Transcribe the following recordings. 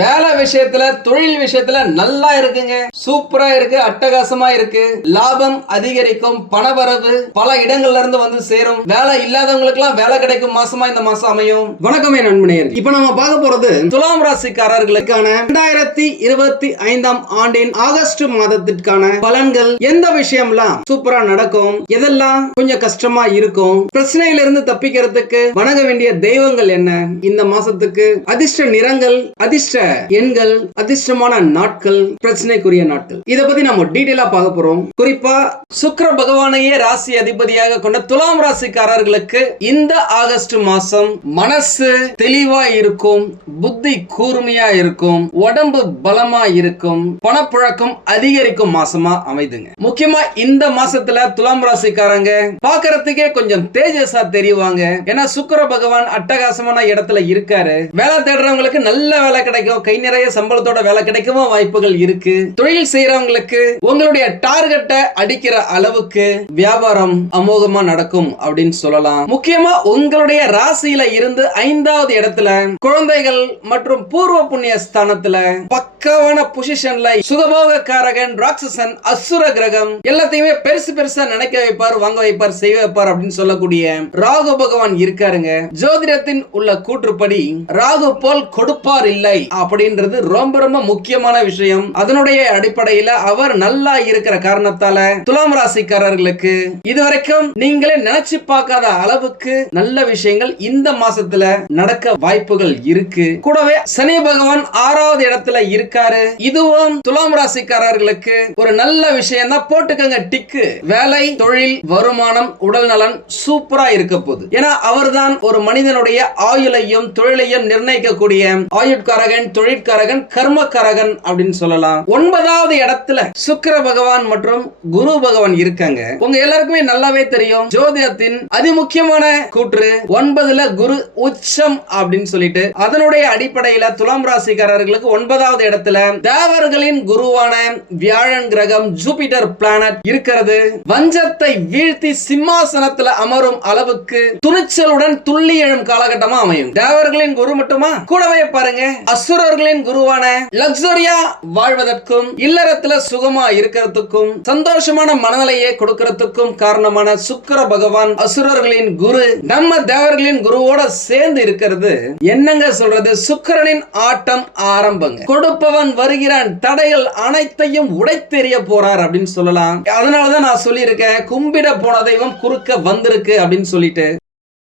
வேலை விஷயத்துல தொழில் விஷயத்துல நல்லா இருக்குங்க. சூப்பரா இருக்கு அட்டகாசமா இருக்கு. லாபம் அதிகரிக்கும் பணவரவு பல இடங்கள்ல இருந்து வந்து சேரும். வேலை இல்லாதவங்களுக்கு எல்லாம் வேலை கிடைக்கும் மாசமா இந்த மாசம் அமையும். வணக்கமே நண்பனே இப்ப நம்ம பார்க்க போறது துலாம் ராசிக்காரர்களுக்கான இரண்டாயிரத்தி இருபத்தி ஐந்தாம் ஆண்டின் ஆகஸ்ட் மாதத்திற்கான பலன்கள் எந்த விஷயம்லாம் சூப்பரா நடக்கும்? எதெல்லாம் கொஞ்சம் கஷ்டமா இருக்கும்? பிரச்சனையில இருந்து தப்பிக்கிறதுக்கு வணங்க வேண்டிய தெய்வங்கள் என்ன? இந்த மாசத்துக்கு அதிர்ஷ்ட நிறங்கள் அதிர்ஷ்ட எண்கள் அதிர்ஷ்டமான நாட்கள் பிரச்சனைக்குரிய நாட்கள். இத பத்தி நம்ம டீடைலா பார்க்க போறோம். குறிப்பா சுக்கர பகவானையே ராசி அதிபதியாக கொண்ட துலாம் ராசிக்காரர்களுக்கு இந்த ஆகஸ்ட் மாசம் மனசு தெளிவா இருக்கும் புத்தி கூர்மையா இருக்கும் உடம்பு பலமா இருக்கும் பணப்புழக்கம் அதிகரிக்கும் மாசமா அமைதுங்க. முக்கியமா இந்த மாசத்துல துலாம் ராசிக்காரங்க பாக்குறதுக்கே கொஞ்சம் தேஜஸா தெரிவாங்க. ஏன்னா சுக்கர பகவான் அட்டகாசமான இடத்துல இருக்காரு. வேலை தேடுறவங்களுக்கு நல்ல வேலை கிடைக்கும். கை நிறைய சம்பளத்தோட வேலை கிடைக்கவும் வாய்ப்புகள் இருக்கு? தொழில் செய்யறவங்களுக்கு உங்களுடைய டார்கெட்டை அடிக்கிற அளவுக்கு வியாபாரம் அமோகமா நடக்கும் அப்படின்னு சொல்லலாம். முக்கியமா உங்களுடைய ராசியில இருந்து ஐந்தாவது இடத்துல குழந்தைகள் மற்றும் பூர்வ புண்ணிய ஸ்தானத்துல பக்கவான பொசிஷன்ல சுகபோக காரகன் ராட்சசன் அசுர கிரகம் எல்லாத்தையுமே பெருசு பெருசா நினைக்க வைப்பார் வாங்க வைப்பார் செய்ய வைப்பார் அப்படின்னு சொல்லக்கூடிய ராகு பகவான் இருக்காருங்க. ஜோதிடத்தின் உள்ள கூற்றுப்படி ராகு போல் கொடுப்பார் இல்லை அப்படின்றது ரொம்ப ரொம்ப முக்கியமான விஷயம். அதனுடைய அடிப்படையில அவர் நல்லா இருக்கிற காரணத்தால துலாம் ராசிக்காரர்களுக்கு இதுவரைக்கும் நீங்களே நினைச்சு பார்க்காத அளவுக்கு நல்ல விஷயங்கள் இந்த மாசத்துல நடக்க வாய்ப்புகள் இருக்கு. கூடவே சனி பகவான் ஆறாவது இடத்துல இருக்காரு. இதுவும் துலாம் ராசிக்காரர்களுக்கு ஒரு நல்ல விஷயம் தான் போட்டுக்கங்க டிக்கு. வேலை தொழில் வருமானம் உடல் நலன் சூப்பரா இருக்க போகுது. ஏன்னா அவர்தான் ஒரு மனிதனுடைய ஆயுளையும் தொழிலையும் நிர்ணயிக்கக்கூடிய ஆயுட்காரகன் தொழிற்காரகன் கர்மக்காரகன் அப்படின்னு சொல்லலாம். ஒன்பதாவது இடத்துல சுக்கர பகவான் மற்றும் குரு பகவான் இருக்காங்க. உங்க எல்லாருக்குமே நல்லாவே தெரியும். ஜோதிடத்தின் அதிமுக்கியமான கூற்று ஒன்பதுல குரு உச்சம் அப்படின்னு சொல்லிட்டு அதனுடைய அடிப்படையில துலாம் ராசிக்காரர்களுக்கு ஒன்பதாவது இடத்துல தேவர்களின் குருவான வியாழன் கிரகம் ஜூபிட்டர் பிளானட் இருக்கிறது. வஞ்சத்தை வீழ்த்தி சிம்மாசனத்துல அமரும் அளவுக்கு துணிச்சலுடன் துள்ளி எழும் காலகட்டமா அமையும். தேவர்களின் குரு மட்டுமா? கூடவே பாருங்க. அசுர அசுரர்களின் குருவான லக்ஸரியா வாழ்வதற்கும் இல்லறத்துல சுகமா இருக்கிறதுக்கும் சந்தோஷமான மனநிலையை கொடுக்கறதுக்கும் காரணமான சுக்கர பகவான் அசுரர்களின் குரு நம்ம தேவர்களின் குருவோட சேர்ந்து இருக்கிறது. என்னங்க சொல்றது? சுக்கிரனின் ஆட்டம் ஆரம்பங்க. கொடுப்பவன் வருகிறான் தடைகள் அனைத்தையும் உடைத்தெறிய போறார் அப்படின்னு சொல்லலாம். அதனாலதான் நான் சொல்லியிருக்கேன் கும்பிட போன தெய்வம் குறுக்க வந்திருக்கு அப்படின்னு சொல்லிட்டு.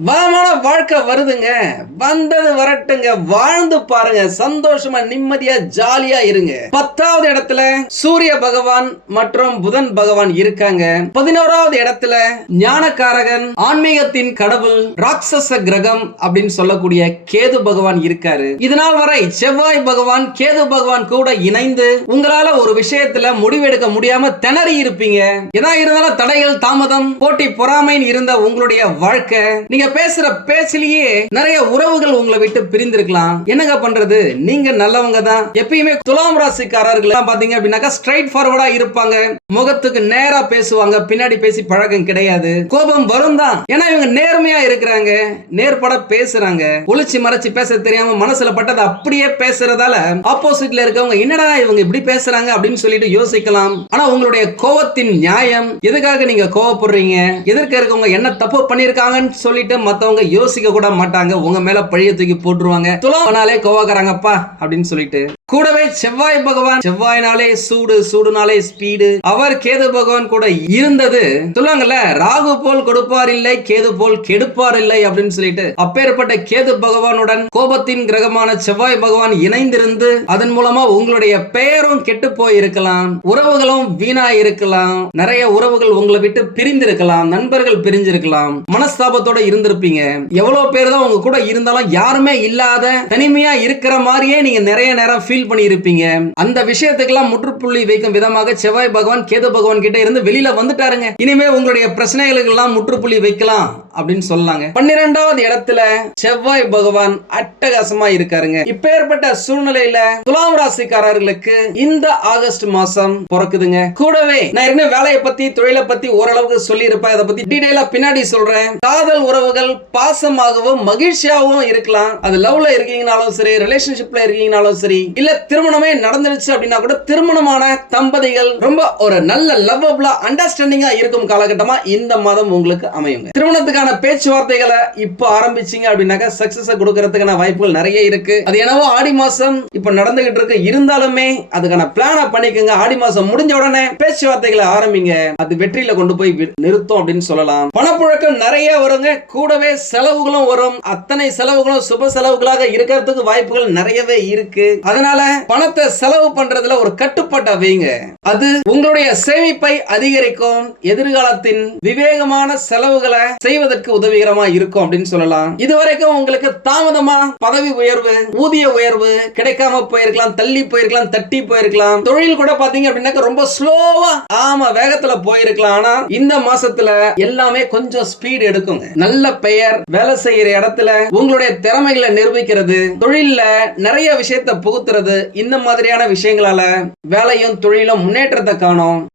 வளமான வாழ்க்கை வருதுங்க. வந்தது வரட்டுங்க. வாழ்ந்து பாருங்க. சந்தோஷமா நிம்மதியா ஜாலியா இருங்க. பத்தாவது இடத்துல சூரிய பகவான் மற்றும் புதன் பகவான் இருக்காங்க. பதினோராவது இடத்துல ஞானக்காரகன் ஆன்மீகத்தின் கடவுள் ராட்சச கிரகம் அப்படின்னு சொல்லக்கூடிய கேது பகவான் இருக்காரு. இதனால் வரை செவ்வாய் பகவான் கேது பகவான் கூட இணைந்து உங்களால ஒரு விஷயத்துல முடிவெடுக்க முடியாம திணறி இருப்பீங்க. ஏதா இருந்தாலும் தடைகள் தாமதம் போட்டி பொறாமைன்னு இருந்த உங்களுடைய வாழ்க்கை நீங்க பேசுற பேச்சிலேயே நிறைய உறவுகள் உங்களை விட்டு பிரிந்திருக்கலாம். என்னங்க பண்றது? நீங்க நல்லவங்க தான் எப்பயுமே துலாம் ராசிக்காரர்கள் எல்லாம் பாத்தீங்க அப்படின்னாக்கா ஸ்ட்ரைட் ஃபார்வர்டா இருப்பாங்க. முகத்துக்கு நேரா பேசுவாங்க. பின்னாடி பேசி பழக்கம் கிடையாது. கோபம் வரும் தான் ஏன்னா இவங்க நேர்மையா இருக்கிறாங்க. நேர்பட பேசுறாங்க. ஒளிச்சு மறைச்சு பேச தெரியாம மனசுல பட்டதை அப்படியே பேசுறதால ஆப்போசிட்ல இருக்கவங்க என்னடா இவங்க இப்படி பேசுறாங்க? அப்படின்னு சொல்லிட்டு யோசிக்கலாம். ஆனா உங்களுடைய கோபத்தின் நியாயம் எதுக்காக நீங்க கோவப்படுறீங்க? எதிர்க்க இருக்கவங்க என்ன தப்பு பண்ணிருக்காங்கன்னு சொல்லிட்டு மத்தவங்க யோசிக்க கூட மாட்டாங்க. உங்க மேல பழிய தூக்கி போட்டுருவாங்க. துலாவனாலே கோவாக்குறாங்கப்பா அப்படின்னு சொல்லிட்டு. கூடவே செவ்வாய் பகவான் செவ்வாய்னாலே சூடு சூடுனாலே ஸ்பீடு. அவர் கேது பகவான் கூட இருந்தது. சொல்லுவாங்கல்ல ராகு போல் கொடுப்பார் இல்லை கேது போல் கெடுப்பார் இல்லை அப்படின்னு சொல்லிட்டு அப்பேற்பட்ட கேது பகவானுடன் கோபத்தின் கிரகமான செவ்வாய் பகவான் இணைந்திருந்து அதன் மூலமா உங்களுடைய பெயரும் கெட்டு போயிருக்கலாம் உறவுகளும் வீணா இருக்கலாம் நிறைய உறவுகள் உங்களை விட்டு பிரிந்திருக்கலாம் நண்பர்கள் பிரிஞ்சிருக்கலாம் மனஸ்தாபத்தோட இருந்திருப்பீங்க. எவ்வளவு பேர் தான் உங்க கூட இருந்தாலும் யாருமே இல்லாத தனிமையா இருக்கிற மாதிரியே நீங்க நிறைய நேரம் ஃபீல் ஃபீல் பண்ணி இருப்பீங்க அந்த விஷயத்துக்கெல்லாம் முற்றுப்புள்ளி வைக்கும் விதமாக செவ்வாய் பகவான் கேது பகவான் கிட்ட இருந்து வெளியில வந்துட்டாருங்க. இனிமே உங்களுடைய பிரச்சனைகளுக்கு எல்லாம் முற்றுப்புள்ளி வைக்கலாம் அப்படின்னு சொல்லலாங்க பன்னிரெண்டாவது இடத்துல செவ்வாய் பகவான் அட்டகாசமா இருக்காருங்க. இப்பேற்பட்ட சூழ்நிலையில துலாம் ராசிக்காரர்களுக்கு இந்த ஆகஸ்ட் மாசம் பிறக்குதுங்க. கூடவே நான் என்ன வேலையை பத்தி தொழிலை பத்தி ஓரளவுக்கு சொல்லி இருப்பேன் அதை பத்தி டீடைலா பின்னாடி சொல்றேன். காதல் உறவுகள் பாசமாகவும் மகிழ்ச்சியாகவும் இருக்கலாம். அது லவ்ல இருக்கீங்கனாலும் சரி ரிலேஷன்ஷிப்ல இருக்கீங்கனாலும் சரி இல்ல திருமணமே நடந்துருச்சு அப்படின்னா கூட திருமணமான தம்பதிகள் ரொம்ப ஒரு நல்ல லவ்வபிளா அண்டர்ஸ்டாண்டிங்கா இருக்கும் காலகட்டமா இந்த மாதம் உங்களுக்கு அமையுங்க. திருமணத்துக்கான பேச்சுவார்த்தைகளை இப்போ ஆரம்பிச்சீங்க அப்படின்னாக்க சக்சஸ் கொடுக்கறதுக்கான வாய்ப்புகள் நிறைய இருக்கு. அது என்னவோ ஆடி மாசம் இப்ப நடந்துகிட்டு இருக்கு. இருந்தாலுமே அதுக்கான பிளான பண்ணிக்கோங்க. ஆடி மாசம் முடிஞ்ச உடனே பேச்சுவார்த்தைகளை ஆரம்பிங்க. அது வெற்றியில கொண்டு போய் நிறுத்தும் அப்படின்னு சொல்லலாம். பணப்புழக்கம் நிறைய வருங்க. கூடவே செலவுகளும் வரும். அத்தனை செலவுகளும் சுப செலவுகளாக இருக்கிறதுக்கு வாய்ப்புகள் நிறையவே இருக்கு. அதனால பணத்தை செலவு பண்றதுல ஒரு கட்டுப்பாட்டை வைங்க. அது உங்களுடைய சேமிப்பை அதிகரிக்கும். எதிர்காலத்தின் விவேகமான செலவுகளை செய்வதற்கு உதவிகரமா இருக்கும் அப்படின்னு சொல்லலாம். இதுவரைக்கும் உங்களுக்கு தாமதமா பதவி உயர்வு ஊதிய உயர்வு கிடைக்காம போயிருக்கலாம் தள்ளி போயிருக்கலாம் தட்டி போயிருக்கலாம். தொழில் கூட பாத்தீங்க அப்படின்னாக்க ரொம்ப ஸ்லோவா ஆமா வேகத்துல போயிருக்கலாம். ஆனா இந்த மாசத்துல எல்லாமே கொஞ்சம் ஸ்பீடு எடுக்குங்க. நல்ல பெயர் வேலை செய்யற இடத்துல உங்களுடைய திறமைகளை நிரூபிக்கிறது தொழில்ல நிறைய விஷயத்தை புகுத்துறது இந்த மாதிரியான விஷயங்களால வேலையும் தொழிலும் முன்னேற்றத்தை காணும்.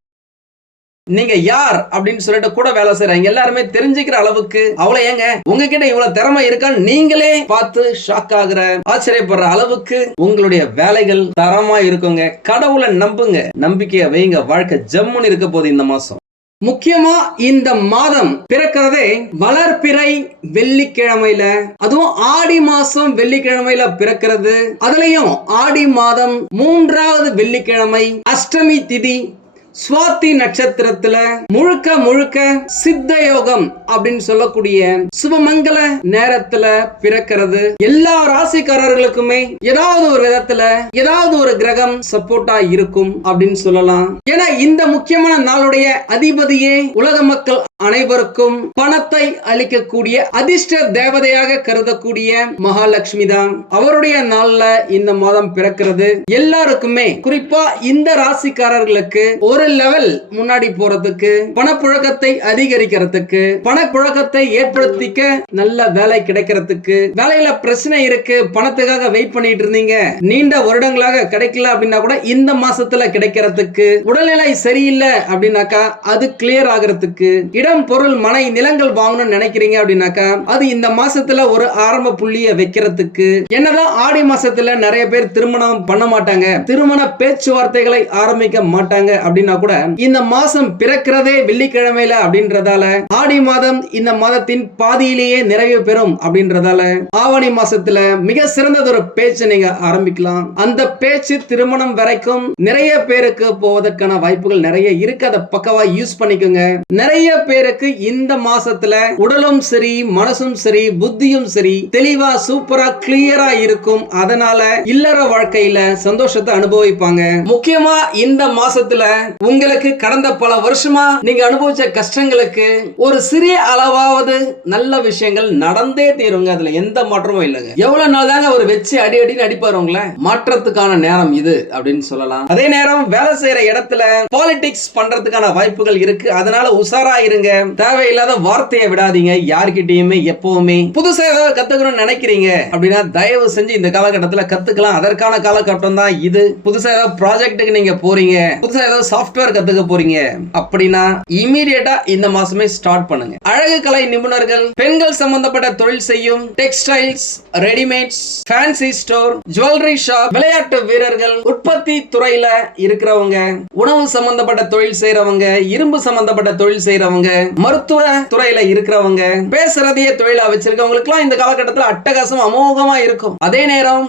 நீங்க யார் அப்படின்னு சொல்லிட்டு கூட வேலை செய்யறாங்க எல்லாருமே தெரிஞ்சுக்கிற அளவுக்கு அவ்வளவு ஏங்க உங்ககிட்ட இவ்வளவு திறமை இருக்கான்னு நீங்களே பார்த்து ஷாக் ஆகுற ஆச்சரியப்படுற அளவுக்கு உங்களுடைய வேலைகள் தரமா இருக்குங்க. கடவுளை நம்புங்க. நம்பிக்கையை வைங்க. வாழ்க்கை ஜம்முன்னு இருக்க போகுது இந்த மாசம். முக்கியமா இந்த மாதம் பிறக்கிறதே வளர்பிறை வெள்ளிக்கிழமையில. அதுவும் ஆடி மாசம் வெள்ளிக்கிழமையில பிறக்கிறது. அதுலயும் ஆடி மாதம் மூன்றாவது வெள்ளிக்கிழமை அஷ்டமி திதி சுவாதி நட்சத்திரத்துல முழுக்க முழுக்க சித்த யோகம் அப்படின்னு சொல்லக்கூடிய சுபமங்கல நேரத்துல பிறக்கிறது. எல்லா ராசிக்காரர்களுக்குமே ஏதாவது ஒரு விதத்துல ஏதாவது ஒரு கிரகம் சப்போர்ட்டா இருக்கும் அப்படின்னு சொல்லலாம். ஏன்னா இந்த முக்கியமான நாளுடைய அதிபதியே உலக மக்கள் அனைவருக்கும் பணத்தை அளிக்கக்கூடிய அதிர்ஷ்ட தேவதையாக கருதக்கூடிய மகாலட்சுமி தான். அவருடைய நாள்ல இந்த மாதம் பிறக்கிறது. எல்லாருக்குமே குறிப்பா இந்த ராசிக்காரர்களுக்கு ஒரு லெவல் முன்னாடி போறதுக்கு பணப்புழக்கத்தை அதிகரிக்கிறதுக்கு பணப்புழக்கத்தை ஏற்படுத்திக்க நல்ல வேலை கிடைக்கிறதுக்கு வேலையில பிரச்சனை இருக்கு பணத்துக்காக வெயிட் பண்ணிட்டு இருந்தீங்க நீண்ட வருடங்களாக கிடைக்கல அப்படின்னா கூட இந்த மாசத்துல கிடைக்கிறதுக்கு உடல்நிலை சரியில்லை அப்படின்னாக்கா அது கிளியர் ஆகிறதுக்கு இடம் பொருள் மனை நிலங்கள் வாங்கணும்னு நினைக்கிறீங்க அப்படின்னாக்கா அது இந்த மாசத்துல ஒரு ஆரம்ப புள்ளிய வைக்கிறதுக்கு. என்னதான் ஆடி மாசத்துல நிறைய பேர் திருமணம் பண்ண மாட்டாங்க திருமண பேச்சுவார்த்தைகளை ஆரம்பிக்க மாட்டாங்க அப்படின்னா கூட இந்த மாசம் பிறக்கிறதே வெள்ளிக்கிழமையில அப்படின்றதால ஆடி மாதம் இந்த மாதத்தின் பாதியிலேயே நிறைவு பெறும் அப்படின்றதால ஆவணி மாசத்துல மிக சிறந்ததொரு பேச்சு நீங்க ஆரம்பிக்கலாம். அந்த பேச்சு திருமணம் வரைக்கும் நிறைய பேருக்கு போவதற்கான வாய்ப்புகள் நிறைய இருக்கு. அதை பக்கவா யூஸ் பண்ணிக்கோங்க. நிறைய பேருக்கு இந்த மாசத்துல உடலும் சரி மனசும் சரி புத்தியும் சரி தெளிவா சூப்பரா கிளியரா இருக்கும். அதனால இல்லற வாழ்க்கையில சந்தோஷத்தை அனுபவிப்பாங்க. முக்கியமா இந்த மாசத்துல உங்களுக்கு கடந்த பல வருஷமா நீங்க அனுபவிச்ச கஷ்டங்களுக்கு ஒரு சிறிய அளவாவது நல்ல விஷயங்கள் நடந்தே தீருங்க. அதுல எந்த மாற்றமும் இல்லைங்க. எவ்வளவு நாள் தாங்க அவர் வச்சு அடி அடின்னு அடிப்பாரு உங்களை? மாற்றத்துக்கான நேரம் இது அப்படின்னு சொல்லலாம். அதே நேரம் வேலை செய்யற இடத்துல பாலிடிக்ஸ் பண்றதுக்கான வாய்ப்புகள் இருக்கு. அதனால உஷாரா இருங்க. தேவையில்லாத வார்த்தையை விடாதீங்க. யார்கிட்டயுமே எப்பவுமே புதுசா ஏதாவது கத்துக்கணும்னு நினைக்கிறீங்க அப்படின்னா தயவு செஞ்சு இந்த காலகட்டத்துல கத்துக்கலாம். அதற்கான காலகட்டம் தான் இது. புதுசா ஏதாவது ப்ராஜெக்ட்டுக்கு நீங்க போறீங்க. புதுசா ஏதாவது சாஃப்ட் சாஃப்ட்வேர் கத்துக்க போறீங்க அப்படின்னா இமீடியட்டா இந்த மாசமே ஸ்டார்ட் பண்ணுங்க. அழகு கலை நிபுணர்கள் பெண்கள் சம்பந்தப்பட்ட தொழில் செய்யும் textiles readymades fancy store jewellery shop விளையாட்டு வீரர்கள் உற்பத்தி துறையில இருக்கிறவங்க உணவு சம்பந்தப்பட்ட தொழில் செய்யறவங்க இரும்பு சம்பந்தப்பட்ட தொழில் செய்யறவங்க மருத்துவ துறையில இருக்கிறவங்க பேசுறதையே தொழிலா வச்சிருக்கவங்களுக்குலாம் இந்த காலகட்டத்தில் அட்டகாசம் அமோகமா இருக்கும். அதே நேரம்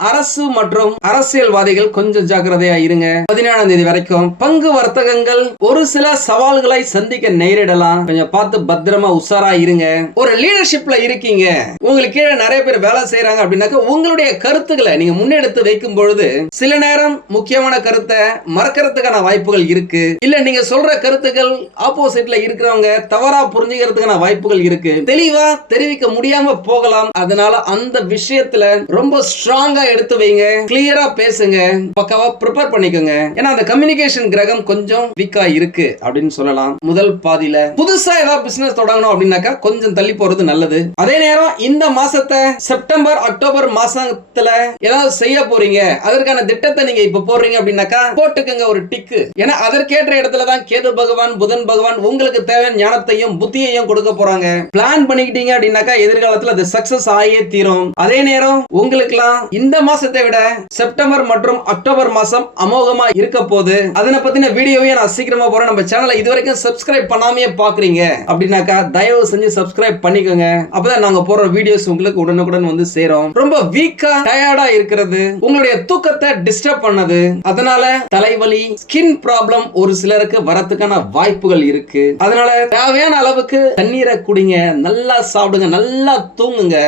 அரசு மற்றும் அரசியல்வாதிகள் கொஞ்சம் ஜாக்கிரதையா இருங்க. பதினேழாம் தேதி வரைக்கும் பங்கு வர்த்தகங்கள் ஒரு சில சவால்களை சந்திக்க நேரிடலாம். கொஞ்சம் பார்த்து பத்திரமா உஷாரா இருங்க. ஒரு லீடர்ஷிப்ல இருக்கீங்க. உங்களுக்கு கீழே நிறைய பேர் வேலை செய்யறாங்க அப்படின்னாக்க உங்களுடைய கருத்துக்களை நீங்க முன்னெடுத்து வைக்கும் பொழுது சில நேரம் முக்கியமான கருத்தை மறக்கிறதுக்கான வாய்ப்புகள் இருக்கு. இல்ல நீங்க சொல்ற கருத்துக்கள் ஆப்போசிட்ல இருக்கிறவங்க தவறா புரிஞ்சுக்கிறதுக்கான வாய்ப்புகள் இருக்கு. தெளிவா தெரிவிக்க முடியாம போகலாம். அதனால அந்த விஷயத்துல ரொம்ப ஸ்ட்ராங்கா எடுத்து வைங்க. கிளியரா பேசுங்க. பக்காவா ப்ரிப்பேர் பண்ணிக்கோங்க. ஏன்னா அந்த கம்யூனிகேஷன் கிரகம் கொஞ்சம் வீக்கா இருக்கு அப்படின்னு சொல்லலாம். முதல் பாதியில புதுசா ஏதாவது பிசினஸ் தொடங்கணும் அப்படின்னாக்கா கொஞ்சம் தள்ளி போறது நல்லது. அதே நேரம் இந்த மாசத்தை செப்டம்பர் அக்டோபர் மாசத்துல ஏதாவது செய்ய போறீங்க. அதற்கான திட்டத்தை நீங்க இப்ப போடுறீங்க அப்படின்னாக்கா போட்டுக்கங்க ஒரு டிக்கு ஏன்னா அதற்கேற்ற இடத்துல தான் கேது பகவான் புதன் பகவான் உங்களுக்கு தேவையான ஞானத்தையும் புத்தியையும் கொடுக்க போறாங்க. பிளான் பண்ணிக்கிட்டீங்க அப்படின்னாக்கா எதிர்காலத்துல அது சக்சஸ் ஆகியே தீரும். அதே நேரம் உங்களுக்குலாம் இந்த மாசத்தை விட செப்டம்பர் மற்றும் அக்டோபர் மாசம் அமோகமா இருக்க போது அதனை பத்தின வீடியோவையும் நான் சீக்கிரமா போறேன். நம்ம சேனலை இது வரைக்கும் சப்ஸ்கிரைப் பண்ணாமையே பாக்குறீங்க. அப்படின்னாக்கா தயவு செஞ்சு சப்ஸ்கிரைப் பண்ணிக்கோங்க. அப்பதான் நாங்க போற வீடியோஸ் உங்களுக்கு உடனுக்குடன் வந்து சேரும். ரொம்ப வீக்கா டயர்டா இருக்கிறது. உங்களுடைய தூக்கத்தை டிஸ்டர்ப் பண்ணது. அதனால தலைவலி ஸ்கின் ப்ராப்ளம் ஒரு சிலருக்கு வரத்துக்கான வாய்ப்புகள் இருக்கு. அதனால தேவையான அளவுக்கு தண்ணீரை குடிங்க. நல்லா சாப்பிடுங்க. நல்லா தூங்குங்க.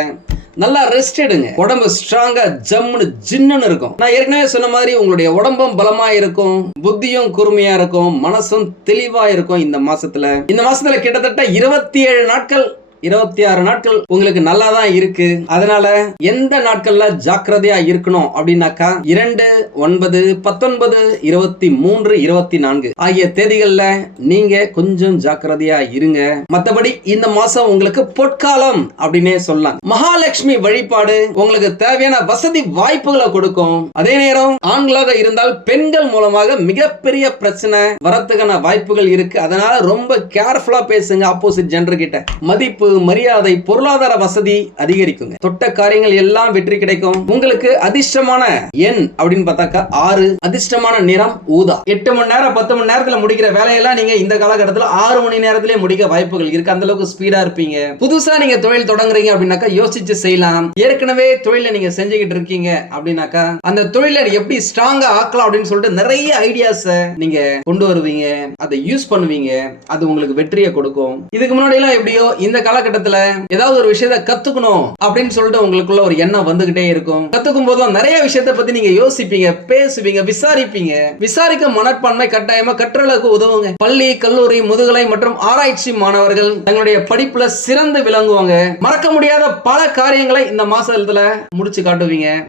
நல்லா ரெஸ்ட் எடுங்க உடம்பு ஸ்ட்ராங்கா ஜம்முன்னு ஜின்னு இருக்கும். நான் ஏற்கனவே சொன்ன மாதிரி உங்களுடைய உடம்பும் பலமா இருக்கும். புத்தியும் கூர்மையா இருக்கும். மனசும் தெளிவா இருக்கும் இந்த மாசத்துல. இந்த மாசத்துல கிட்டத்தட்ட இருபத்தி ஏழு நாட்கள் இருபத்தி ஆறு நாட்கள் உங்களுக்கு நல்லா தான் இருக்கு. அதனால எந்த நாட்கள்ல ஜாக்கிரதையா இருக்கணும் அப்படின்னாக்கா இரண்டு ஒன்பது பத்தொன்பது இருபத்தி மூன்று இருபத்தி நான்கு ஆகிய தேதிகள்ல நீங்க கொஞ்சம் ஜாக்கிரதையா இருங்க. மத்தபடி இந்த மாசம் உங்களுக்கு பொற்காலம் அப்படின்னே சொல்லலாம். மகாலட்சுமி வழிபாடு உங்களுக்கு தேவையான வசதி வாய்ப்புகளை கொடுக்கும். அதே நேரம் ஆண்களாக இருந்தால் பெண்கள் மூலமாக மிகப்பெரிய பிரச்சனை வரத்துக்கான வாய்ப்புகள் இருக்கு. அதனால ரொம்ப கேர்ஃபுல்லா பேசுங்க ஆப்போசிட் ஜெண்டர் கிட்ட. மதிப்பு மரியாதை பொருளாதார வசதி அதிகரிக்குங்க. தொட்ட காரியங்கள் எல்லாம் வெற்றி கிடைக்கும். உங்களுக்கு அதிர்ஷ்டமான எண் அப்படின்னு பார்த்தாக்கா ஆறு. அதிர்ஷ்டமான நிறம் ஊதா. எட்டு மணி நேரம் பத்து மணி நேரத்துல முடிக்கிற வேலையெல்லாம் நீங்க இந்த காலகட்டத்தில் ஆறு மணி நேரத்திலே முடிக்க வாய்ப்புகள் இருக்கு. அந்த அளவுக்கு ஸ்பீடா இருப்பீங்க. புதுசா நீங்க தொழில் தொடங்குறீங்க அப்படின்னாக்கா யோசிச்சு செய்யலாம். ஏற்கனவே தொழில நீங்க செஞ்சுக்கிட்டு இருக்கீங்க அப்படின்னாக்கா அந்த தொழிலை எப்படி ஸ்ட்ராங்கா ஆக்கலாம் அப்படின்னு சொல்லிட்டு நிறைய ஐடியாஸ் நீங்க கொண்டு வருவீங்க. அதை யூஸ் பண்ணுவீங்க. அது உங்களுக்கு வெற்றியை கொடுக்கும். இதுக்கு முன்னாடி எல்லாம் எப்படியோ இந்த கால காலகட்டத்துல ஏதாவது ஒரு விஷயத்த கத்துக்கணும் அப்படின்னு சொல்லிட்டு உங்களுக்குள்ள ஒரு எண்ணம் வந்துகிட்டே இருக்கும். கத்துக்கும் போதும் நிறைய விஷயத்த பத்தி நீங்க யோசிப்பீங்க பேசுவீங்க விசாரிப்பீங்க. விசாரிக்க மனப்பான்மை கட்டாயமா கற்றலுக்கு உதவுங்க. பள்ளி கல்லூரி முதுகலை மற்றும் ஆராய்ச்சி மாணவர்கள் தங்களுடைய படிப்புல சிறந்து விளங்குவாங்க. மறக்க முடியாத பல காரியங்களை இந்த மாசத்துல முடிச்சு காட்டுவீங்க.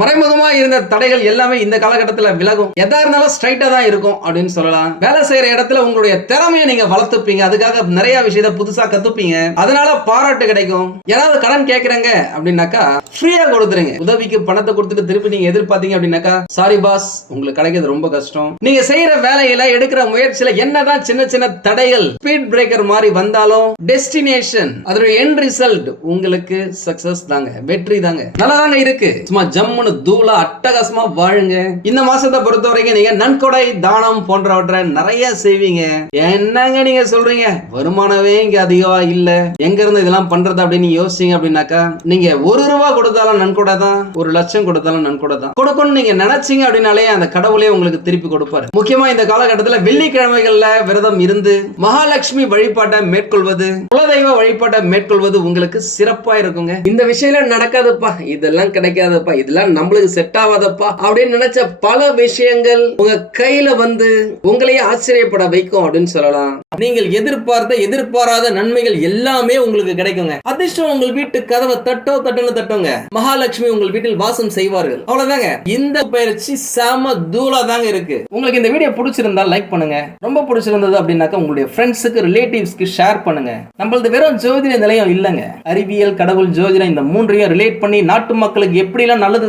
மறைமுகமா இருந்த தடைகள் எல்லாமே இந்த காலகட்டத்துல விலகும். எதா இருந்தாலும் ஸ்ட்ரைட்டா தான் இருக்கும் அப்படின்னு சொல்லலாம். வேலை செய்யற இடத்துல உங்களுடைய திறமையை நீங்க வளர்த்துப்பீங்க. அதுக்காக நிறைய விஷயத்த புதுசா கத்துப்பீங்க. அதனால பாராட்டு கிடைக்கும். யாராவது கடன் கேக்குறாங்க அப்படின்னாக்கா ஃப்ரீயா கொடுத்துருங்க. உதவிக்கு பணத்தை கொடுத்துட்டு திருப்பி நீங்க எதிர்பார்த்தீங்க அப்படின்னாக்கா சாரி பாஸ் உங்களுக்கு கிடைக்கிறது ரொம்ப கஷ்டம். நீங்க செய்யற வேலையில எடுக்கிற முயற்சியில என்னதான் சின்ன சின்ன தடைகள் ஸ்பீட் பிரேக்கர் மாதிரி வந்தாலும் டெஸ்டினேஷன் அதோட எண்ட் ரிசல்ட் உங்களுக்கு சக்சஸ் தாங்க. வெற்றி தாங்க. நல்லா தாங்க இருக்கு. சும்மா ஜம்முன்னு தூள அட்டகாசமா வாழுங்க. இந்த மாசத்தை பொறுத்த வரைக்கும் நீங்க நன்கொடை தானம் போன்றவற்றை நிறைய செய்வீங்க. என்னங்க நீங்க சொல்றீங்க? வருமானமே இங்க அதிகமா இல்ல. எங்க இருந்து இதெல்லாம் பண்றது அப்படின்னு யோசிச்சீங்க அப்படின்னாக்கா நீங்க ஒரு ரூபா கொடுத்தாலும் நன்கொடை தான் ஒரு லட்சம் கொடுத்தாலும் நன்கொடை தான். கொடுக்கணும்னு நீங்க நினைச்சீங்க அப்படின்னாலே அந்த கடவுளே உங்களுக்கு திருப்பி கொடுப்பாரு. முக்கியமா இந்த காலகட்டத்துல வெள்ளிக்கிழமைகள்ல விரதம் இருந்து மகாலட்சுமி வழிபாட்டை மேற்கொள்வது குலதெய்வ வழிபாட்டை மேற்கொள்வது உங்களுக்கு சிறப்பா இருக்குங்க. இந்த விஷயம் நடக்காதுப்பா. இதெல்லாம் கிடைக்காதுப்பா. இதெல்லாம் நம்மளுக்கு செட் ஆகாதப்பா அப்படின்னு நினைச்ச பல விஷயங்கள் உங்க கையில வந்து உங்களையே ஆச்சரியப்பட வைக்கும் அப்படின்னு சொல்லலாம். நீங்கள் எதிர்பார்த்த எதிர்பாராத நன்மைகள் எல்லாமே உங்களுக்கு கிடைக்குங்க. அதிர்ஷ்டம் உங்கள் வீட்டு கதவை தட்டோ தட்டுன்னு தட்டுங்க. மகாலட்சுமி உங்கள் வீட்டில் வாசம் செய்வார்கள். அவ்வளவுதாங்க. இந்த பயிற்சி செம தூளா தாங்க இருக்கு. உங்களுக்கு இந்த வீடியோ பிடிச்சிருந்தா லைக் பண்ணுங்க. ரொம்ப பிடிச்சிருந்தது அப்படின்னாக்கா உங்களுடைய ஃப்ரெண்ட்ஸுக்கு ரிலேட்டிவ்ஸ்க்கு ஷேர் பண்ணுங்க. நம்மளது வெறும் ஜோதிட நிலையம் இல்லைங்க. அறிவியல் கடவுள் ஜோதிடம் இந்த மூன்றையும் ரிலேட் பண்ணி நாட்டு மக்களுக்கு எப்படிலாம் நல்லது